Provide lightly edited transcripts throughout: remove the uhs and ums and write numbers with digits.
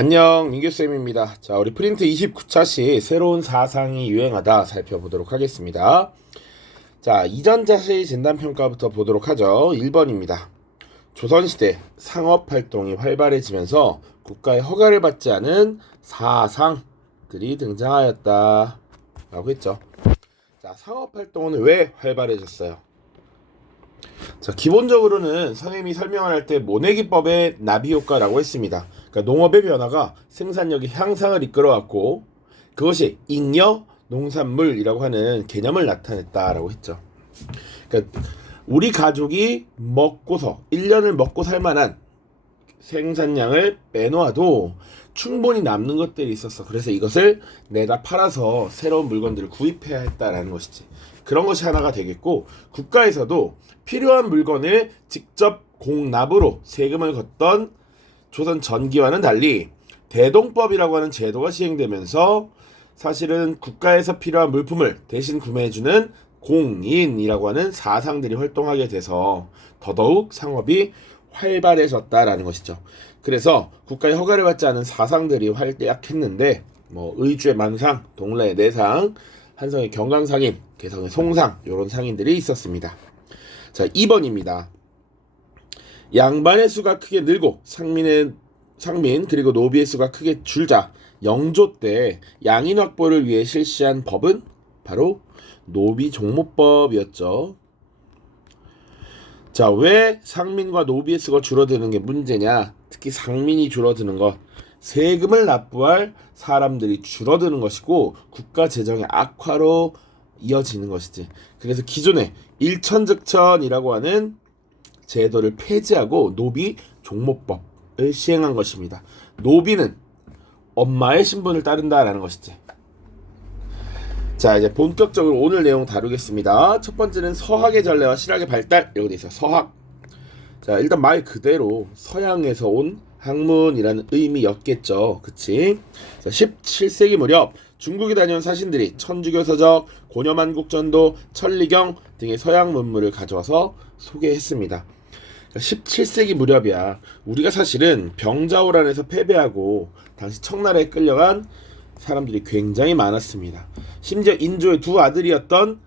안녕, 민규쌤입니다. 자, 우리 프린트 29차 시 새로운 사상이 유행하다 살펴보도록 하겠습니다. 자, 이전자시 진단평가부터 보도록 하죠. 1번입니다. 조선시대 상업활동이 활발해지면서 국가의 허가를 받지 않은 사상들이 등장하였다 라고 했죠. 자, 상업활동은 왜 활발해졌어요? 자, 기본적으로는 선생님이 설명을 할 때 모내기법의 나비효과라고 했습니다. 그러니까 농업의 변화가 생산력의 향상을 이끌어왔고 그것이 잉여 농산물이라고 하는 개념을 나타냈다라고 했죠. 그러니까 우리 가족이 먹고서 1년을 먹고 살 만한 생산량을 빼놓아도 충분히 남는 것들이 있었어. 그래서 이것을 내다 팔아서 새로운 물건들을 구입해야 했다라는 것이지. 그런 것이 하나가 되겠고, 국가에서도 필요한 물건을 직접 공납으로 세금을 걷던 조선 전기와는 달리 대동법이라고 하는 제도가 시행되면서 사실은 국가에서 필요한 물품을 대신 구매해주는 공인이라고 하는 사상들이 활동하게 돼서 더더욱 상업이 활발해졌다라는 것이죠. 그래서 국가의 허가를 받지 않은 사상들이 활약했는데 의주의 만상, 동래의 내상, 한성의 경강상인, 개성의 송상 이런 상인들이 있었습니다. 자, 2번입니다. 양반의 수가 크게 늘고 상민 그리고 노비의 수가 크게 줄자 영조 때 양인 확보를 위해 실시한 법은 바로 노비 종목법이었죠. 자, 왜 상민과 노비의 수가 줄어드는 게 문제냐? 특히 상민이 줄어드는 것, 세금을 납부할 사람들이 줄어드는 것이고 국가 재정의 악화로 이어지는 것이지. 그래서 기존의 일천즉천이라고 하는 제도를 폐지하고 노비 종목법을 시행한 것입니다. 노비는 엄마의 신분을 따른다라는 것이지. 자, 이제 본격적으로 오늘 내용 다루겠습니다. 첫 번째는 서학의 전례와 실학의 발달 이렇게 돼 있어요. 서학. 자, 일단 말 그대로 서양에서 온 학문이라는 의미였겠죠. 그치? 자, 17세기 무렵 중국에 다녀온 사신들이 천주교 서적, 고려만국전도, 천리경 등의 서양 문물을 가져와서 소개했습니다. 17세기 무렵이야. 우리가 사실은 병자호란에서 패배하고 당시 청나라에 끌려간 사람들이 굉장히 많았습니다. 심지어 인조의 두 아들이었던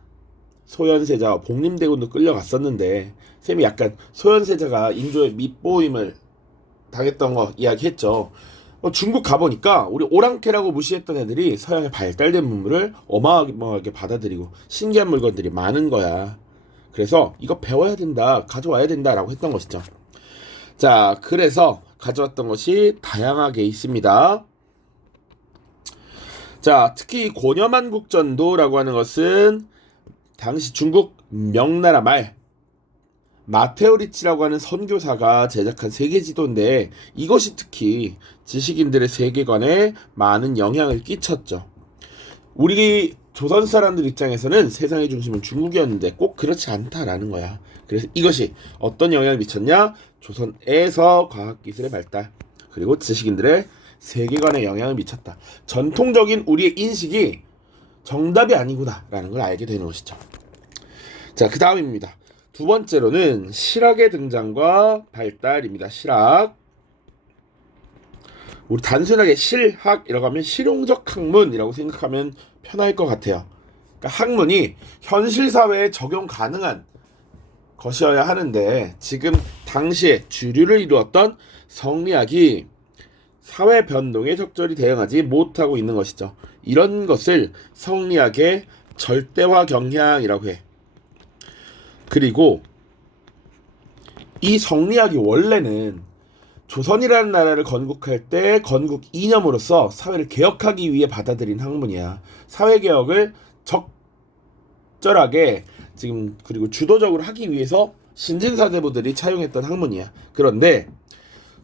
소현세자와 복림대군도 끌려갔었는데 쌤이 약간 소현세자가 인조의 밑보임을 당했던 거 이야기했죠. 중국 가보니까 우리 오랑캐라고 무시했던 애들이 서양의 발달된 문물을 어마어마하게 받아들이고 신기한 물건들이 많은 거야. 그래서 이거 배워야 된다, 가져와야 된다라고 했던 것이죠. 자, 그래서 가져왔던 것이 다양하게 있습니다. 자, 특히 고려만국전도라고 하는 것은 당시 중국 명나라 말 마테오리치라고 하는 선교사가 제작한 세계지도인데 이것이 특히 지식인들의 세계관에 많은 영향을 끼쳤죠. 우리 조선 사람들 입장에서는 세상의 중심은 중국이었는데 꼭 그렇지 않다라는 거야. 그래서 이것이 어떤 영향을 미쳤냐? 조선에서 과학기술의 발달 그리고 지식인들의 세계관에 영향을 미쳤다. 전통적인 우리의 인식이 정답이 아니구나라는 걸 알게 되는 것이죠. 자, 그 다음입니다. 두 번째로는 실학의 등장과 발달입니다. 실학. 우리 단순하게 실학이라고 하면 실용적 학문이라고 생각하면 편할 것 같아요. 그러니까 학문이 현실 사회에 적용 가능한 것이어야 하는데 지금 당시에 주류를 이루었던 성리학이 사회 변동에 적절히 대응하지 못하고 있는 것이죠. 이런 것을 성리학의 절대화 경향이라고 해. 그리고 이 성리학이 원래는 조선이라는 나라를 건국할 때 건국 이념으로서 사회를 개혁하기 위해 받아들인 학문이야. 사회개혁을 적절하게 지금 그리고 주도적으로 하기 위해서 신진사대부들이 차용했던 학문이야. 그런데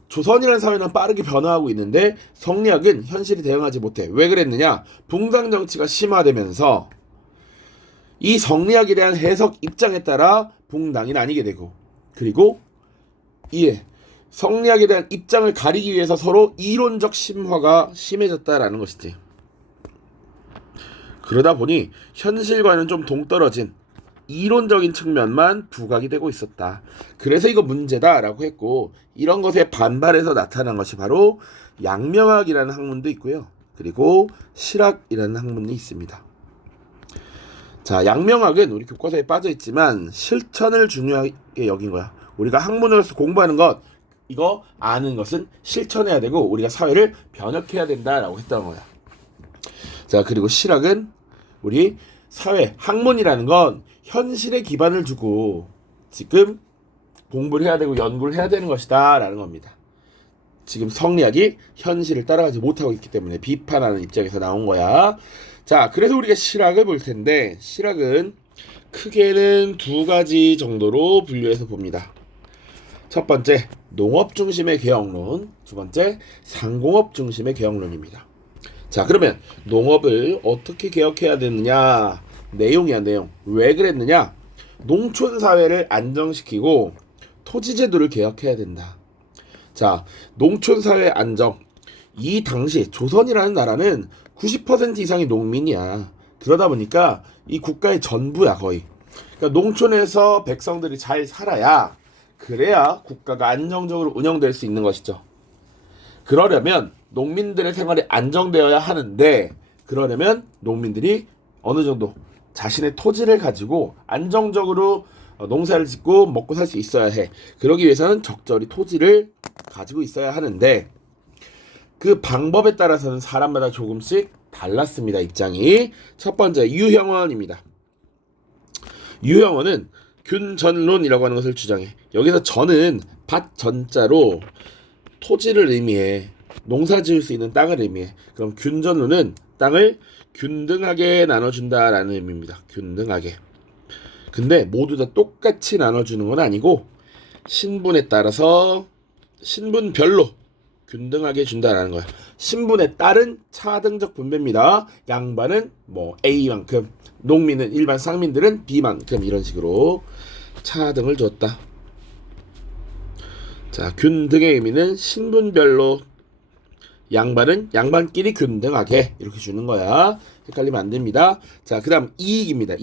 조선이라는 사회는 빠르게 변화하고 있는데 성리학은 현실에 대응하지 못해. 왜 그랬느냐? 붕당정치가 심화되면서 이 성리학에 대한 해석 입장에 따라 붕당이 나뉘게 되고 그리고 이에 성리학에 대한 입장을 가리기 위해서 서로 이론적 심화가 심해졌다라는 것이지. 그러다 보니 현실과는 좀 동떨어진 이론적인 측면만 부각이 되고 있었다. 그래서 이거 문제다라고 했고, 이런 것에 반발해서 나타난 것이 바로 양명학이라는 학문도 있고요. 그리고 실학이라는 학문이 있습니다. 자, 양명학은 우리 교과서에 빠져 있지만 실천을 중요하게 여긴 거야. 우리가 학문으로서 공부하는 것, 이거 아는 것은 실천해야 되고 우리가 사회를 변혁해야 된다라고 했던 거야. 자, 그리고 실학은 우리 사회, 학문이라는 건 현실에 기반을 두고 지금 공부를 해야 되고 연구를 해야 되는 것이다 라는 겁니다. 지금 성리학이 현실을 따라가지 못하고 있기 때문에 비판하는 입장에서 나온 거야. 자, 그래서 우리가 실학을 볼 텐데, 실학은 크게는 두 가지 정도로 분류해서 봅니다. 첫 번째, 농업 중심의 개혁론. 두 번째, 상공업 중심의 개혁론입니다. 자, 그러면 농업을 어떻게 개혁해야 되느냐? 내용이야, 내용. 왜 그랬느냐? 농촌 사회를 안정시키고 토지제도를 개혁해야 된다. 자, 농촌 사회 안정. 이 당시 조선이라는 나라는 90% 이상이 농민이야. 그러다 보니까 이 국가의 전부야, 거의. 그러니까 농촌에서 백성들이 잘 살아야, 그래야 국가가 안정적으로 운영될 수 있는 것이죠. 그러려면 농민들의 생활이 안정되어야 하는데, 그러려면 농민들이 어느 정도 자신의 토지를 가지고 안정적으로 농사를 짓고 먹고 살 수 있어야 해. 그러기 위해서는 적절히 토지를 가지고 있어야 하는데, 그 방법에 따라서는 사람마다 조금씩 달랐습니다. 입장이. 첫 번째, 유형원입니다. 유형원은 균전론이라고 하는 것을 주장해. 여기서 전은 밭 전자로 토지를 의미해. 농사 지을 수 있는 땅을 의미해. 그럼 균전론은 땅을 균등하게 나눠준다라는 의미입니다. 균등하게. 근데 모두 다 똑같이 나눠주는 건 아니고 신분에 따라서 신분별로 균등하게 준다라는 거야. 신분에 따른 차등적 분배입니다. 양반은 뭐 A만큼, 농민은 일반 상민들은 B만큼, 이런 식으로 차등을 줬다. 자, 균등의 의미는 신분별로 양반은 양반끼리 균등하게 이렇게 주는 거야. 헷갈리면 안 됩니다. 자, 그 다음 이익입니다.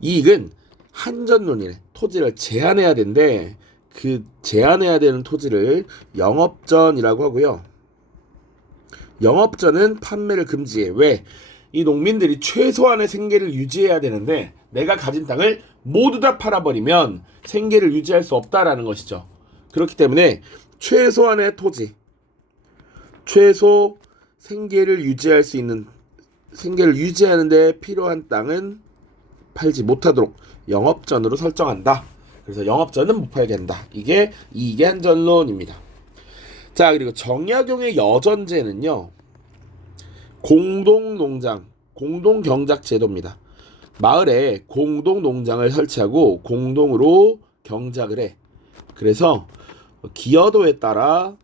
이익은 한전론이래. 토지를 제한해야 되는데 그 제한해야 되는 토지를 영업전이라고 하고요. 영업전은 판매를 금지해. 왜? 이 농민들이 최소한의 생계를 유지해야 되는데 내가 가진 땅을 모두 다 팔아버리면 생계를 유지할 수 없다라는 것이죠. 그렇기 때문에 최소한의 토지, 최소 생계를 유지할 수 있는, 생계를 유지하는 데 필요한 땅은 팔지 못하도록 영업전으로 설정한다. 그래서 영업전은 못 팔게 한다. 이게 이익의 한전론입니다. 자, 그리고 정약용의 여전제는요, 공동농장, 공동경작 제도입니다. 마을에 공동농장을 설치하고 공동으로 경작을 해. 그래서 기여도에 따라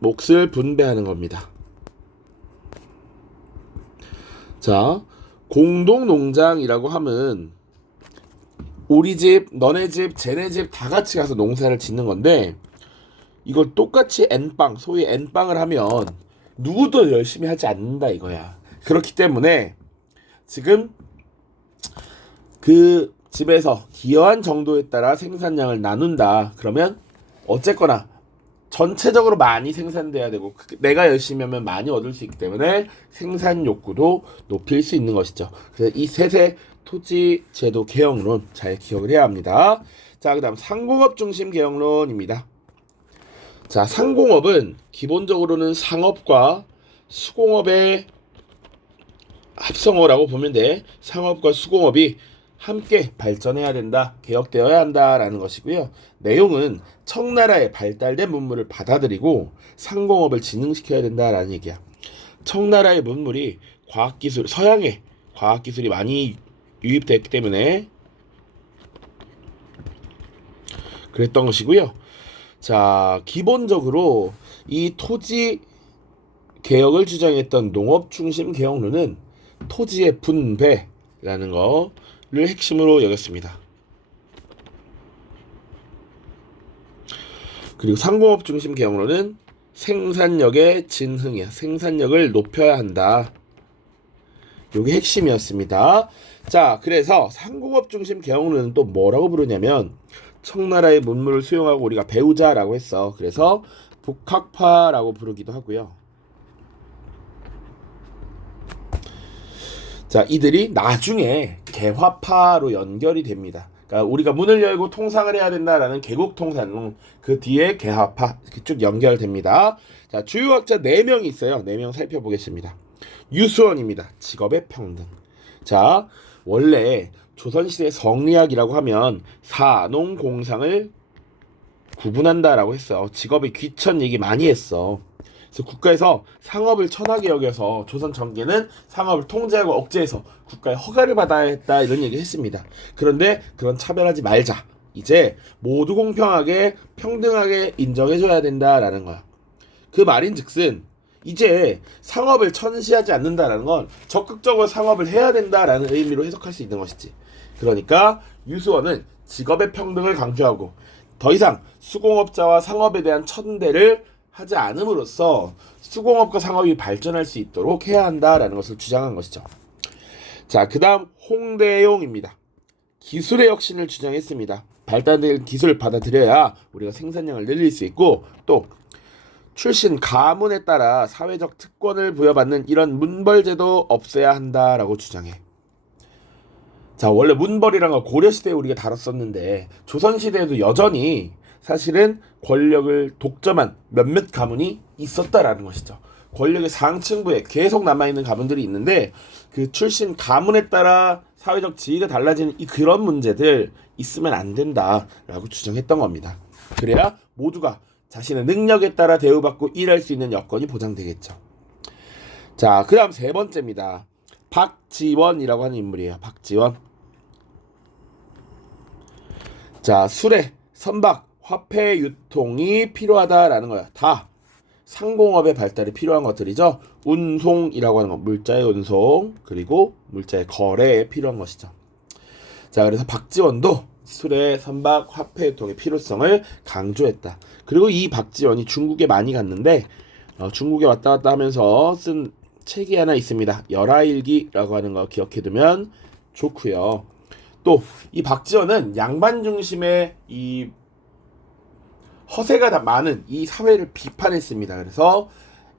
몫을 분배하는 겁니다. 자, 공동농장이라고 하면 우리 집, 너네 집, 쟤네 집 다 같이 가서 농사를 짓는 건데, 이걸 똑같이 N빵, 소위 N빵을 하면 누구도 열심히 하지 않는다 이거야. 그렇기 때문에 지금 그 집에서 기여한 정도에 따라 생산량을 나눈다. 그러면 어쨌거나 전체적으로 많이 생산돼야 되고 내가 열심히 하면 많이 얻을 수 있기 때문에 생산 욕구도 높일 수 있는 것이죠. 그래서 이 셋의 토지 제도 개혁론 잘 기억을 해야 합니다. 자, 그 다음 상공업 중심 개혁론입니다. 자, 상공업은 기본적으로는 상업과 수공업의 합성어라고 보면 돼. 상업과 수공업이 함께 발전해야 된다, 개혁되어야 한다라는 것이고요. 내용은 청나라의 발달된 문물을 받아들이고 상공업을 진흥시켜야 된다라는 얘기야. 청나라의 문물이 과학기술, 서양의 과학기술이 많이 유입됐기 때문에 그랬던 것이고요. 자, 기본적으로 이 토지 개혁을 주장했던 농업 중심 개혁론은 토지의 분배라는 거를 핵심으로 여겼습니다. 그리고 상공업 중심 개혁론은 생산력의 진흥이야. 생산력을 높여야 한다. 이게 핵심이었습니다. 자, 그래서 상공업 중심 개혁론은 또 뭐라고 부르냐면 청나라의 문물을 수용하고 우리가 배우자라고 했어. 그래서 북학파라고 부르기도 하고요. 자, 이들이 나중에 개화파로 연결이 됩니다. 그러니까 우리가 문을 열고 통상을 해야 된다라는 개국통상론, 그 뒤에 개화파 쭉 연결됩니다. 자, 주요 학자 4명이 있어요. 4명 살펴보겠습니다. 유수원입니다. 직업의 평등. 자, 원래 조선시대 성리학이라고 하면 사농공상을 구분한다라고 했어. 직업의 귀천 얘기 많이 했어. 그래서 국가에서 상업을 천하게 여겨서 조선 전개는 상업을 통제하고 억제해서 국가의 허가를 받아야 했다, 이런 얘기 했습니다. 그런데 그런 차별하지 말자. 이제 모두 공평하게 평등하게 인정해줘야 된다라는 거야. 그 말인즉슨 이제 상업을 천시하지 않는다라는 건 적극적으로 상업을 해야 된다라는 의미로 해석할 수 있는 것이지. 그러니까 유수원은 직업의 평등을 강조하고 더 이상 수공업자와 상업에 대한 천대를 하지 않음으로써 수공업과 상업이 발전할 수 있도록 해야 한다라는 것을 주장한 것이죠. 자, 그 다음 홍대용입니다. 기술의 혁신을 주장했습니다. 발달된 기술을 받아들여야 우리가 생산량을 늘릴 수 있고, 또 출신 가문에 따라 사회적 특권을 부여받는 이런 문벌제도 없애야 한다라고 주장해. 자, 원래 문벌이란 건 고려시대에 우리가 다뤘었는데 조선시대에도 여전히 사실은 권력을 독점한 몇몇 가문이 있었다라는 것이죠. 권력의 상층부에 계속 남아있는 가문들이 있는데 그 출신 가문에 따라 사회적 지위가 달라지는 그런 문제들 있으면 안 된다라고 주장했던 겁니다. 그래야 모두가 자신의 능력에 따라 대우받고 일할 수 있는 여건이 보장되겠죠. 자, 그 다음 3번째입니다. 박지원이라고 하는 인물이에요. 박지원. 자, 수레, 선박, 화폐 유통이 필요하다라는 거야. 다 상공업의 발달이 필요한 것들이죠. 운송이라고 하는 거, 물자의 운송, 그리고 물자의 거래에 필요한 것이죠. 자, 그래서 박지원도 수레, 선박, 화폐 유통의 필요성을 강조했다. 그리고 이 박지원이 중국에 많이 갔는데 중국에 왔다 갔다 하면서 쓴 책이 하나 있습니다. 열하일기라고 하는 거 기억해두면 좋고요. 또 이 박지원은 양반 중심의 이 허세가 다 많은 이 사회를 비판했습니다. 그래서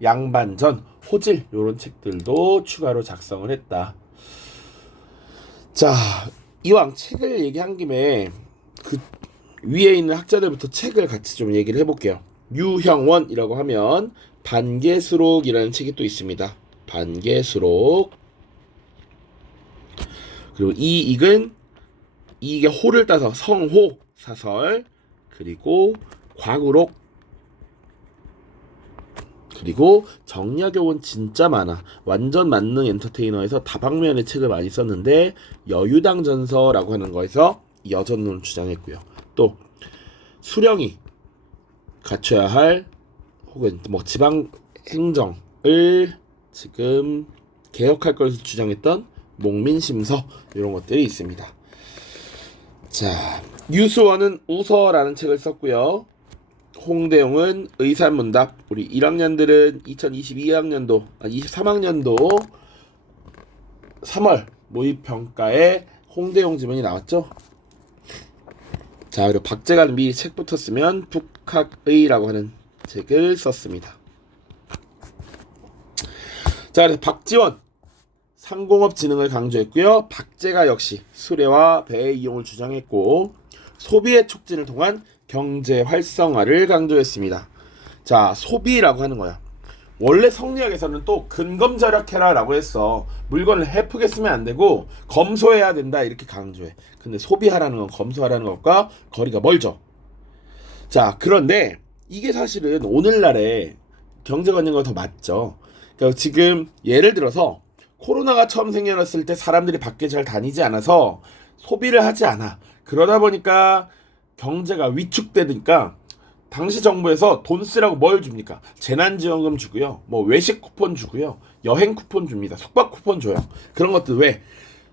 양반전, 호질 이런 책들도 추가로 작성을 했다. 자, 이왕 책을 얘기한 김에 그 위에 있는 학자들부터 책을 같이 좀 얘기를 해볼게요. 유형원이라고 하면 반개수록이라는 책이 또 있습니다. 반개수록. 그리고 이익은 이익의 호를 따서 성호 사설, 그리고 과구록, 그리고 정약용은 진짜 많아. 완전 만능 엔터테이너에서 다방면의 책을 많이 썼는데 여유당 전서라고 하는 거에서 여전론을 주장했고요. 또 수령이 갖춰야 할 혹은 뭐 지방 행정을 지금 개혁할 것을 주장했던 목민심서 이런 것들이 있습니다. 자, 유수원은 우서라는 책을 썼고요. 홍대용은 의산문답. 우리 1학년들은 2022학년도 23학년도 3월 모의평가에 홍대용 지문이 나왔죠. 자, 그리고 박재간 미 책 붙었으면 북학의라고 하는 책을 썼습니다. 자, 그래서 박지원 상공업 진흥을 강조했고요. 박재가 역시 수레와 배의 이용을 주장했고 소비의 촉진을 통한 경제 활성화를 강조했습니다. 자, 소비라고 하는 거야. 원래 성리학에서는 또 근검절약해라라고 했어. 물건을 해프게 쓰면 안 되고 검소해야 된다 이렇게 강조해. 근데 소비하라는 건 검소하라는 것과 거리가 멀죠. 자, 그런데 이게 사실은 오늘날의 경제관념과 더 맞죠. 그러니까 지금 예를 들어서 코로나가 처음 생겨났을 때 사람들이 밖에 잘 다니지 않아서 소비를 하지 않아. 그러다 보니까 경제가 위축되니까 당시 정부에서 돈 쓰라고 뭘 줍니까? 재난지원금 주고요. 뭐 외식 쿠폰 주고요. 여행 쿠폰 줍니다. 숙박 쿠폰 줘요. 그런 것들 왜?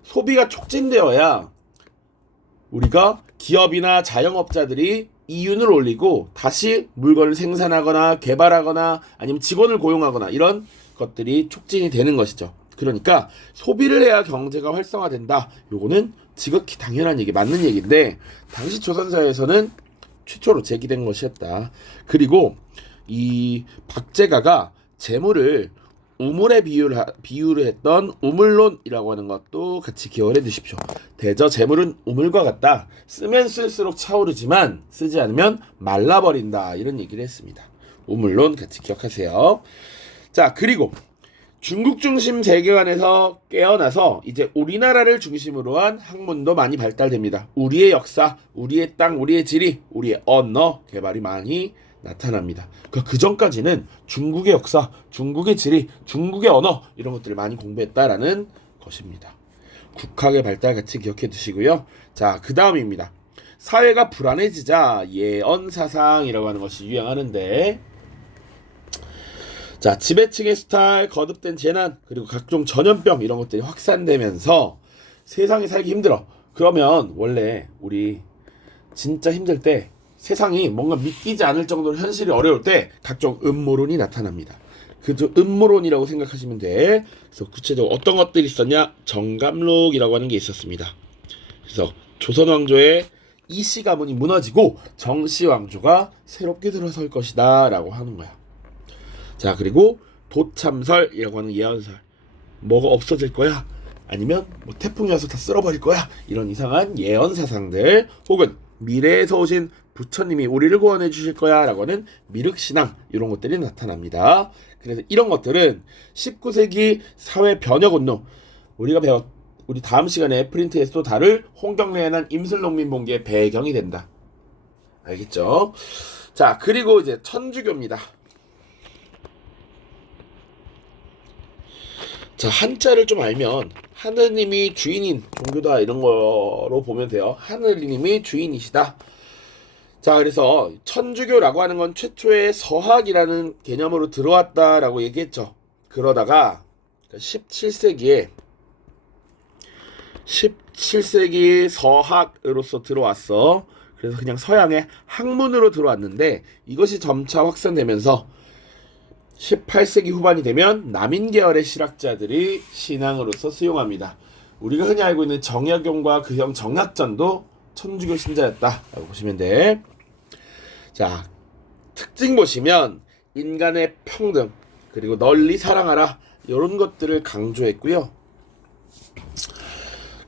소비가 촉진되어야 우리가 기업이나 자영업자들이 이윤을 올리고 다시 물건을 생산하거나 개발하거나 아니면 직원을 고용하거나 이런 것들이 촉진이 되는 것이죠. 그러니까 소비를 해야 경제가 활성화된다. 요거는 지극히 당연한 얘기, 맞는 얘기인데 당시 조선사에서는 최초로 제기된 것이었다. 그리고 이 박제가가 재물을 우물에 비유를 했던 우물론이라고 하는 것도 같이 기억을 해두십시오. 대저 재물은 우물과 같다. 쓰면 쓸수록 차오르지만 쓰지 않으면 말라버린다. 이런 얘기를 했습니다. 우물론 같이 기억하세요. 자, 그리고 중국 중심 세계관에서 깨어나서 이제 우리나라를 중심으로 한 학문도 많이 발달됩니다. 우리의 역사, 우리의 땅, 우리의 지리, 우리의 언어 개발이 많이 나타납니다. 그 전까지는 중국의 역사, 중국의 지리, 중국의 언어 이런 것들을 많이 공부했다라는 것입니다. 국학의 발달 같이 기억해 두시고요. 자, 그 다음입니다. 사회가 불안해지자 예언사상이라고 하는 것이 유행하는데, 자, 지배층의 수탈, 거듭된 재난, 그리고 각종 전염병 이런 것들이 확산되면서 세상이 살기 힘들어. 그러면 원래 우리 진짜 힘들 때, 세상이 뭔가 믿기지 않을 정도로 현실이 어려울 때 각종 음모론이 나타납니다. 그저 음모론이라고 생각하시면 돼. 그래서 구체적으로 어떤 것들이 있었냐? 정감록이라고 하는 게 있었습니다. 그래서 조선 왕조의 이씨 가문이 무너지고 정씨 왕조가 새롭게 들어설 것이다 라고 하는 거야. 자, 그리고 도참설이라고 하는 예언설. 뭐가 없어질 거야? 아니면 뭐 태풍이 와서 다 쓸어버릴 거야? 이런 이상한 예언 사상들, 혹은 미래에서 오신 부처님이 우리를 구원해 주실 거야 라고 하는 미륵신앙, 이런 것들이 나타납니다. 그래서 이런 것들은 19세기 사회 변혁 운동, 우리 다음 시간에 프린트에서 또 다룰 홍경래에 난 임슬농민봉기의 배경이 된다. 알겠죠? 자, 그리고 이제 천주교입니다. 자, 한자를 좀 알면 하느님이 주인인 종교다 이런 거로 보면 돼요. 하느님이 주인이시다. 자, 그래서 천주교라고 하는 건 최초의 서학이라는 개념으로 들어왔다라고 얘기했죠. 그러다가 17세기에 서학으로서 들어왔어. 그래서 그냥 서양의 학문으로 들어왔는데 이것이 점차 확산되면서 18세기 후반이 되면 남인 계열의 실학자들이 신앙으로서 수용합니다. 우리가 흔히 알고 있는 정약용과 그 형 정약전도 천주교 신자였다라고 보시면 돼. 자, 특징 보시면 인간의 평등, 그리고 널리 사랑하라 이런 것들을 강조했고요.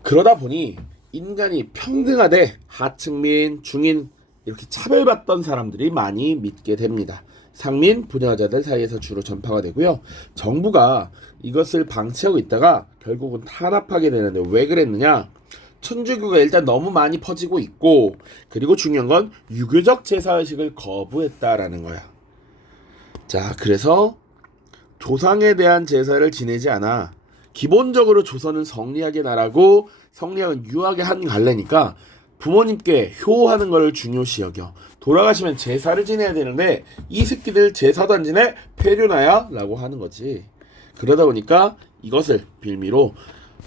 그러다 보니 인간이 평등하되 하층민, 중인 이렇게 차별받던 사람들이 많이 믿게 됩니다. 상민, 분야자들 사이에서 주로 전파가 되고요. 정부가 이것을 방치하고 있다가 결국은 탄압하게 되는데 왜 그랬느냐? 천주교가 일단 너무 많이 퍼지고 있고, 그리고 중요한 건 유교적 제사의식을 거부했다라는 거야. 자, 그래서 조상에 대한 제사를 지내지 않아. 기본적으로 조선은 성리학의 나라고 성리학은 유학의 한 갈래니까 부모님께 효하는 걸 중요시 여겨. 돌아가시면 제사를 지내야 되는데 이 새끼들 제사도 안 지내? 폐륜하야? 라고 하는 거지. 그러다 보니까 이것을 빌미로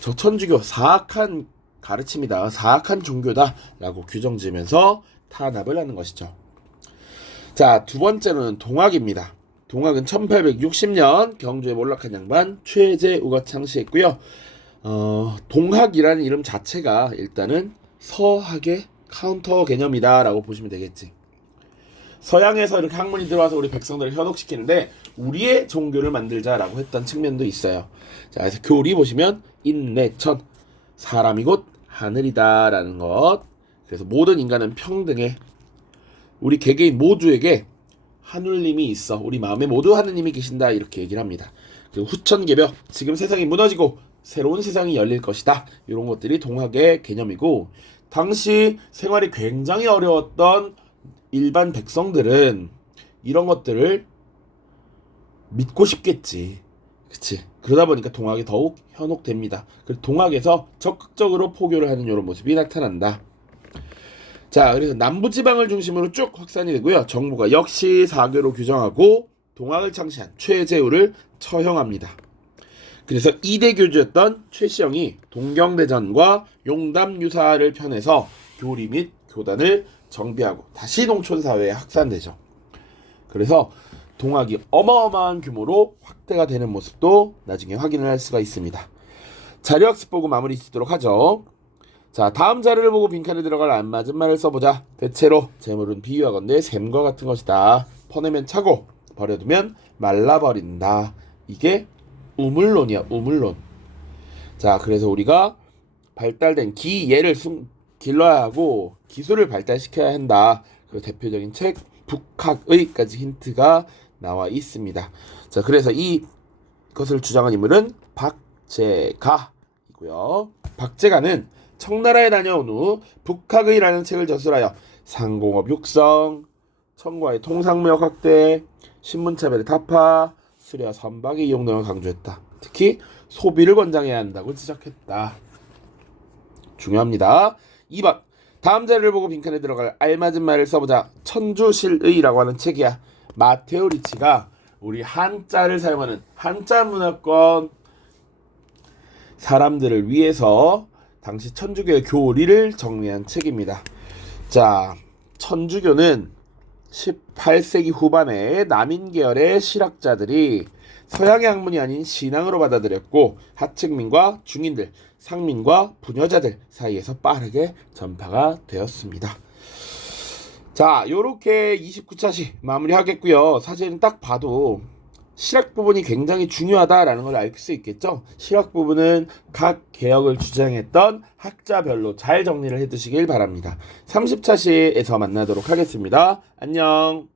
저 천주교 사악한 가르침이다, 사악한 종교다 라고 규정 지으면서 탄압을 하는 것이죠. 자, 두 번째로는 동학입니다. 동학은 1860년 경주에 몰락한 양반 최재우가 창시했고요. 동학이라는 이름 자체가 일단은 서학의 카운터 개념이다 라고 보시면 되겠지. 서양에서 이렇게 학문이 들어와서 우리 백성들을 현혹시키는데 우리의 종교를 만들자라고 했던 측면도 있어요. 자, 그래서 교리 보시면 인내천, 사람이 곧 하늘이다 라는 것. 그래서 모든 인간은 평등해. 우리 개개인 모두에게 하늘님이 있어. 우리 마음에 모두 하느님이 계신다 이렇게 얘기를 합니다. 그리고 후천개벽, 지금 세상이 무너지고 새로운 세상이 열릴 것이다. 이런 것들이 동학의 개념이고, 당시 생활이 굉장히 어려웠던 일반 백성들은 이런 것들을 믿고 싶겠지. 그치? 그러다 보니까 동학이 더욱 현혹됩니다. 그래서 동학에서 적극적으로 포교를 하는 이런 모습이 나타난다. 자, 그래서 남부지방을 중심으로 쭉 확산이 되고요. 정부가 역시 사교로 규정하고 동학을 창시한 최재우를 처형합니다. 그래서 2대 교주였던 최시영이 동경대전과 용담유사를 편해서 교리 및 교단을 정비하고 다시 농촌사회에 확산되죠. 그래서 동학이 어마어마한 규모로 확대가 되는 모습도 나중에 확인을 할 수가 있습니다. 자료학습 보고 마무리 짓도록 하죠. 자, 다음 자료를 보고 빈칸에 들어갈 알맞은 말을 써보자. 대체로 재물은 비유하건대 샘과 같은 것이다. 퍼내면 차고 버려두면 말라버린다. 이게 우물론이야, 우물론. 자, 그래서 우리가 발달된 기예를 길러야 하고 기술을 발달시켜야 한다. 그 대표적인 책 북학의까지 힌트가 나와 있습니다. 자, 그래서 이것을 주장한 인물은 박제가이고요. 박제가는 청나라에 다녀온 후 북학의라는 책을 저술하여 상공업 육성, 청과의 통상무역 확대, 신문차별의 타파, 수려 선박의 이용 등을 강조했다. 특히 소비를 권장해야 한다고 지적했다. 중요합니다. 2번 다음 자료를 보고 빈칸에 들어갈 알맞은 말을 써보자. 천주실의라고 하는 책이야. 마테오 리치가 우리 한자를 사용하는 한자 문화권 사람들을 위해서 당시 천주교의 교리를 정리한 책입니다. 자, 천주교는 18세기 후반에 남인 계열의 실학자들이 서양의 학문이 아닌 신앙으로 받아들였고 하층민과 중인들, 상민과 부녀자들 사이에서 빠르게 전파가 되었습니다. 자, 요렇게 29차시 마무리하겠고요. 사실은 딱 봐도 실학 부분이 굉장히 중요하다라는 걸 알 수 있겠죠. 실학 부분은 각 개혁을 주장했던 학자별로 잘 정리를 해두시길 바랍니다. 30차시에서 만나도록 하겠습니다. 안녕.